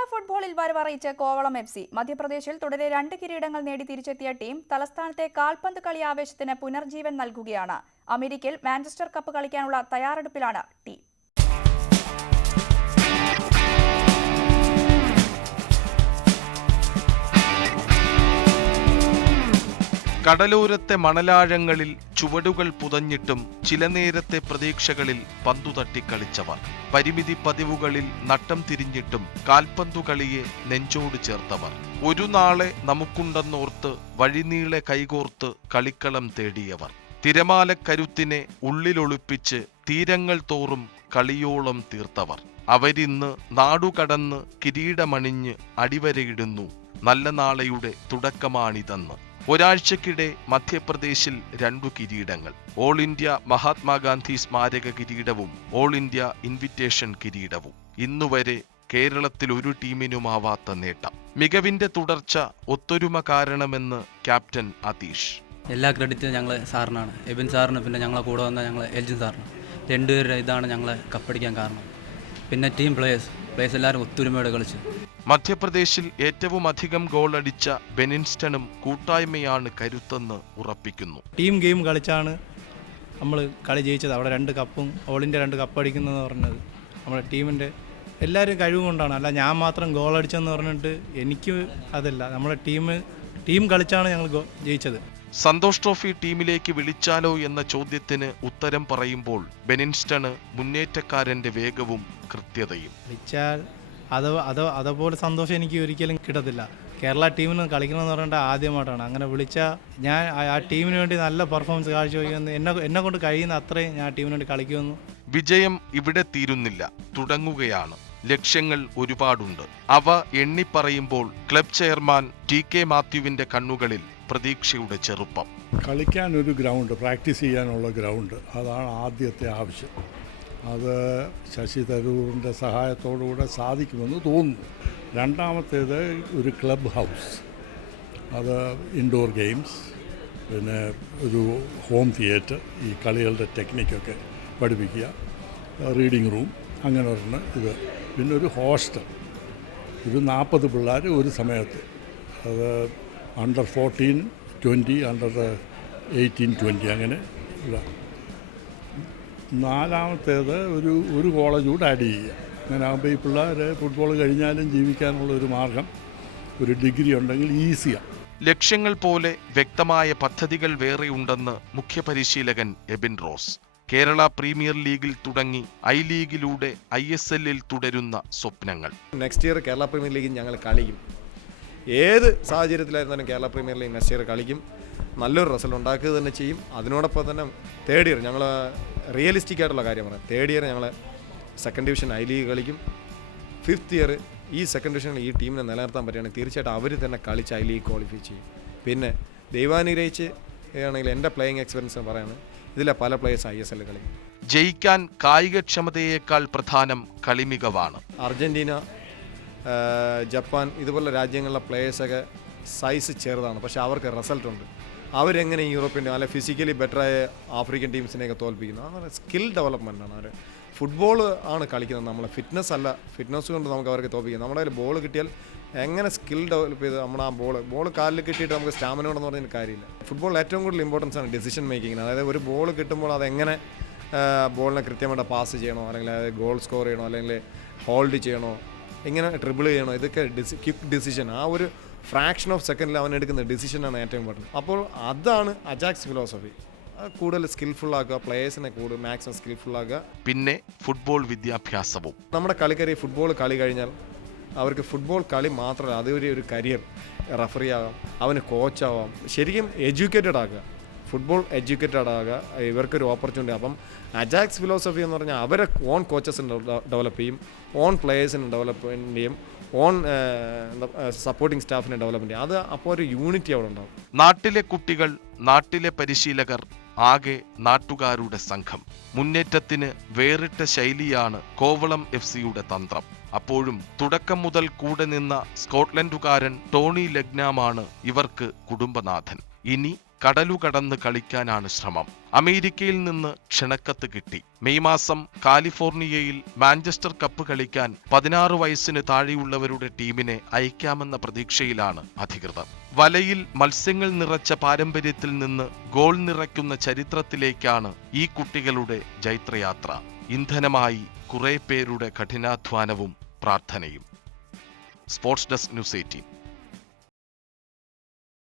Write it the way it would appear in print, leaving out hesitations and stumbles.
കേരള ഫുട്ബോളിൽ വരവറിയിച്ച് കോവളം FC. മധ്യപ്രദേശിൽ തുടരെ 2 കിരീടങ്ങൾ നേടി തിരിച്ചെത്തിയ ടീം തലസ്ഥാനത്തെ കാൽപന്ത് കളി ആവേശത്തിന് പുനർജീവൻ നൽകുകയാണ്. അമേരിക്കയിൽ മാഞ്ചസ്റ്റർ കപ്പ് കളിക്കാനുള്ള തയ്യാറെടുപ്പിലാണ് ടീം. കടലോരത്തെ മണലാഴങ്ങളിൽ ചുവടുകൾ പുതഞ്ഞിട്ടും ചില നേരത്തെ പ്രതീക്ഷകളിൽ പന്തു തട്ടിക്കളിച്ചവർ, പരിമിതി പതിവുകളിൽ നട്ടം തിരിഞ്ഞിട്ടും കാൽപന്തുകളിയെ നെഞ്ചോട് ചേർത്തവർ, ഒരു നാളെ നമുക്കുണ്ടെന്നോർത്ത് വഴിനീളെ കൈകോർത്ത് കളിക്കളം തേടിയവർ, തിരമാലക്കരുത്തിനെ ഉള്ളിലൊളിപ്പിച്ച് തീരങ്ങൾ തോറും കളിയോളം തീർത്തവർ, അവരിന്ന് നാടുകടന്ന് കിരീടമണിഞ്ഞ് അടിവരയിടുന്നു. നല്ല നാളെയുടെ തുടക്കമാണിതെന്ന്. ഒരാഴ്ചക്കിടെ മധ്യപ്രദേശിൽ 2 കിരീടങ്ങൾ, ഓൾ ഇന്ത്യ മഹാത്മാഗാന്ധി സ്മാരക കിരീടവും ഓൾ ഇന്ത്യ ഇൻവിറ്റേഷൻ കിരീടവും. ഇന്നുവരെ കേരളത്തിൽ ഒരു ടീമിനുമാവാത്ത നേട്ടം. മികവിന്റെ തുടർച്ച ഒത്തൊരുമ കാരണമെന്ന് ക്യാപ്റ്റൻ അതീഷ്. എല്ലാ ക്രെഡിറ്റും ഞങ്ങൾ സാറിനാണ്, എബിൻ സാറിന്, പിന്നെ ഞങ്ങളെ കൂടെ വന്ന ഞങ്ങൾ എൽജിൻ സാറിന്. രണ്ടുപേരുടെ ഇതാണ് ഞങ്ങളെ കപ്പടിക്കാൻ കാരണം. പിന്നെ ടീം പ്ലേയേഴ്സ് എല്ലാവരും ഒത്തൊരുമയോടെ കളിച്ചു. മധ്യപ്രദേശിൽ ഏറ്റവും അധികം ഗോൾ അടിച്ച ബെനിൻസ്റ്റണും കൂട്ടായ്മയാണ് കരുത്തെന്ന് ഉറപ്പിക്കുന്നു. ടീം ഗെയിം കളിച്ചാണ് നമ്മൾ കളി ജയിച്ചത്. അവിടെ 2 കപ്പും ഓൾ ഇന്ത്യ 2 കപ്പ് അടിക്കുന്നതെന്ന് പറഞ്ഞത് നമ്മുടെ ടീമിൻ്റെ എല്ലാവരും കഴിവ് കൊണ്ടാണ്. അല്ല ഞാൻ മാത്രം ഗോൾ അടിച്ചെന്ന് പറഞ്ഞിട്ട് എനിക്ക് അതല്ല, നമ്മുടെ ടീം കളിച്ചാണ് ഞങ്ങൾ ജയിച്ചത്. സന്തോഷ് ട്രോഫി ടീമിലേക്ക് വിളിച്ചാലോ എന്ന ചോദ്യത്തിന് ഉത്തരം പറയുമ്പോൾ ബെനിൻസ്റ്റണ് മുന്നേറ്റക്കാരന്റെ വേഗവും കൃത്യതയും. വിളിച്ചാൽ അതുപോലെ സന്തോഷം എനിക്ക് ഒരിക്കലും കിട്ടത്തില്ല. കേരള ടീമിന് കളിക്കണമെന്ന് പറഞ്ഞിട്ട് ആദ്യമായിട്ടാണ്. അങ്ങനെ വിളിച്ചാൽ ഞാൻ ആ ടീമിന് വേണ്ടി നല്ല പെർഫോമൻസ് കാഴ്ചവെക്കുമെന്ന് എന്നെ കൊണ്ട് കഴിയുന്ന അത്രയും ഞാൻ ടീമിന് വേണ്ടി കളിക്കുമെന്ന്. വിജയം ഇവിടെ തീരുന്നില്ല, തുടങ്ങുകയാണ്. ലക്ഷ്യങ്ങൾ ഒരുപാടുണ്ട്. അവ എണ്ണിപ്പറയുമ്പോൾ ക്ലബ് ചെയർമാൻ TK മാത്യുവിന്റെ കണ്ണുകളിൽ പ്രതീക്ഷയുടെ ചെറുപ്പം. കളിക്കാൻ ഒരു ഗ്രൗണ്ട്, പ്രാക്ടീസ് ചെയ്യാനുള്ള ഗ്രൗണ്ട്, അതാണ് ആദ്യത്തെ ആവശ്യം. അത് ശശി തരൂരിൻ്റെ സഹായത്തോടുകൂടെ സാധിക്കുമെന്ന് തോന്നുന്നു. രണ്ടാമത്തേത് ഒരു ക്ലബ് ഹൗസ്, അത് ഇൻഡോർ ഗെയിംസ്, പിന്നെ ഒരു ഹോം തിയേറ്റർ, ഈ കളികളുടെ ടെക്നിക്കൊക്കെ പഠിപ്പിക്കുക, റീഡിംഗ് റൂം, അങ്ങനെ ഒരെണ്ണം ഇത്, പിന്നെ ഒരു ഹോസ്റ്റൽ, ഒരു 40 പിള്ളേർ ഒരു സമയത്ത്, അത് അണ്ടർ 14, 20, അണ്ടർ 18, 20 അങ്ങനെ. നാലാമത്തേത് ഒരു കോളേജ് കൂടെ ആഡ് ചെയ്യുക. അങ്ങനെ ആകുമ്പോൾ ഈ പിള്ളേർ ഫുട്ബോൾ കഴിഞ്ഞാലും ജീവിക്കാനുള്ള ഒരു മാർഗം, ഒരു ഡിഗ്രി ഉണ്ടെങ്കിൽ ഈസിയാണ്. ലക്ഷ്യങ്ങൾ പോലെ വ്യക്തമായ പദ്ധതികൾ വേറെയുണ്ടെന്ന് മുഖ്യപരിശീലകൻ എബിൻ റോസ്. കേരള പ്രീമിയർ ലീഗിൽ തുടങ്ങി I ലീഗിലൂടെ ISL-ൽ തുടരുന്ന സ്വപ്നങ്ങൾ. നെക്സ്റ്റ് ഇയർ കേരള പ്രീമിയർ ലീഗിൽ ഞങ്ങൾ കളിക്കും. ഏത് സാഹചര്യത്തിലായിരുന്നാലും Kerala premier league next year കളിക്കും. നല്ലൊരു റിസൾട്ട് ഉണ്ടാക്കുക തന്നെ ചെയ്യും. അതിനോടൊപ്പം തന്നെ തേർഡ് ഇയർ ഞങ്ങൾ റിയലിസ്റ്റിക് ആയിട്ടുള്ള കാര്യം പറയാം. തേർഡ് ഇയർ ഞങ്ങൾ സെക്കൻഡ് ഡിവിഷൻ I ലീഗ് കളിക്കും. 5th ഇയർ ഈ സെക്കൻഡ് ഡിവിഷനിൽ ഈ ടീമിനെ നിലനിർത്താൻ പറ്റുകയാണെങ്കിൽ തീർച്ചയായിട്ടും അവർ തന്നെ കളിച്ച് I ലീഗ് ക്വാളിഫൈ ചെയ്യും. പിന്നെ ദൈവാനുഗ്രഹിച്ച് ആണെങ്കിൽ എൻ്റെ പ്ലേയിങ് എക്സ്പീരിയൻസ് പറയുന്നത് ഇതിലെ പല പ്ലേയേഴ്സ് ISL കളിക്കും. ജയിക്കാൻ കായികക്ഷമതയേക്കാൾ പ്രധാനം കളിമികവാണ്. അർജന്റീന, ജപ്പാൻ ഇതുപോലുള്ള രാജ്യങ്ങളിലെ പ്ലേയേഴ്സൊക്കെ സൈസ് ചെറുതാണ്, പക്ഷേ അവർക്ക് റിസൾട്ടുണ്ട്. അവരെങ്ങനെ യൂറോപ്യൻ ടീം അല്ലെ ഫിസിക്കലി ബെറ്ററായ ആഫ്രിക്കൻ ടീംസിനെയൊക്കെ തോൽപ്പിക്കുന്നത്? അങ്ങനെ സ്കിൽ ഡെവലപ്മെൻറ്റാണ്. അവർ ഫുട്ബോൾ ആണ് കളിക്കുന്നത്, നമ്മളെ ഫിറ്റ്നസ് അല്ല. ഫിറ്റ്നസ് കൊണ്ട് നമുക്ക് അവർക്ക് തോൽപ്പിക്കാം. നമ്മുടെ കയ്യിൽ ബോൾ കിട്ടിയാൽ എങ്ങനെ സ്കിൽ ഡെവലപ്പ് ചെയ്ത് നമ്മുടെ ആ ബോൾ കാലിൽ കിട്ടിയിട്ട് നമുക്ക് സ്റ്റാമിന ഉണ്ടെന്ന് പറഞ്ഞാൽ കാര്യമില്ല. ഫുട്ബോളിൽ ഏറ്റവും കൂടുതൽ ഇമ്പോർട്ടൻസ് ആണ് ഡിസിഷൻ മേക്കിങ്ങിന്. അതായത് ഒരു ബോൾ കിട്ടുമ്പോൾ അതെങ്ങനെ ബോളിനെ കൃത്യമായിട്ട് പാസ് ചെയ്യണോ, അല്ലെങ്കിൽ ഗോൾ സ്കോർ ചെയ്യണോ, അല്ലെങ്കിൽ ഹോൾഡ് ചെയ്യണോ, എങ്ങനെ ട്രിബിൾ ചെയ്യണോ, ഇതൊക്കെ ക്വിക്ക് ഡിസിഷൻ. ആ ഒരു ഫ്രാക്ഷൻ ഓഫ് സെക്കൻഡിൽ അവൻ എടുക്കുന്ന ഡിസിഷനാണ് ഏറ്റവും ഇമ്പോർട്ടൻറ്റ്. അപ്പോൾ അതാണ് അജാക്സ് ഫിലോസഫി. കൂടുതൽ സ്കിൽഫുൾ ആക്കുക, പ്ലേയേഴ്സിനെ കൂടുതൽ മാക്സിമം സ്കിൽഫുൾ ആക്കുക. പിന്നെ ഫുട്ബോൾ വിദ്യാഭ്യാസവും. നമ്മുടെ കളിക്കാരി ഫുട്ബോൾ കളി കഴിഞ്ഞാൽ അവർക്ക് ഫുട്ബോൾ കളി മാത്രമല്ല, അതൊരു കരിയർ. റഫറി ആകാം, അവന് കോച്ചാവാം. ശരിക്കും എഡ്യൂക്കേറ്റഡ് ആക്കുക, ഫുട്ബോൾ എഡ്യൂക്കേറ്റഡ് ആകുക, ഇവർക്കൊരു ഓപ്പർച്യൂണിറ്റി. അപ്പം അജാക്സ് ഫിലോസഫി എന്ന് പറഞ്ഞാൽ അവരെ ഓൺ കോച്ചസിനെ ഡെവലപ്പ് ചെയ്യും, ഓൺ പ്ലേയേഴ്സിനെ ഡെവലപ്മെൻറ്റ് ചെയ്യും, ഓൺ സപ്പോർട്ടിംഗ് സ്റ്റാഫിനെ ഡെവലപ്മെൻറ്റ് ചെയ്യും. അത് അപ്പോൾ ഒരു യൂണിറ്റി അവിടെ ഉണ്ടാവും. നാട്ടിലെ കുട്ടികൾ, നാട്ടിലെ പരിശീലകർ, ആകെ നാട്ടുകാരുടെ സംഘം. മുന്നേറ്റത്തിന് വേറിട്ട ശൈലിയാണ് കോവളം FC-യുടെ തന്ത്രം. അപ്പോഴും തുടക്കം മുതൽ കൂടെ നിന്ന സ്കോട്ട്ലൻഡുകാരൻ ടോണി ലെഗ്നാമാണ് ഇവർക്ക് കുടുംബനാഥൻ. ഇനി കടലുകടന്ന് കളിക്കാനാണ് ശ്രമം. അമേരിക്കയിൽ നിന്ന് ക്ഷണക്കത്ത് കിട്ടി. മെയ് മാസം കാലിഫോർണിയയിൽ മാഞ്ചസ്റ്റർ കപ്പ് കളിക്കാൻ 16 വയസ്സിന് താഴെയുള്ളവരുടെ ടീമിനെ അയക്കാമെന്ന പ്രതീക്ഷയിലാണ് അധികൃതർ. വലയിൽ മത്സ്യങ്ങൾ നിറച്ച പാരമ്പര്യത്തിൽ നിന്ന് ഗോൾ നിറയ്ക്കുന്ന ചരിത്രത്തിലേക്കാണ് ഈ കുട്ടികളുടെ ജൈത്രയാത്ര. ഇന്ധനമായി കുറെ പേരുടെ കഠിനാധ്വാനവും പ്രാർത്ഥനയും. Sports desk news 18.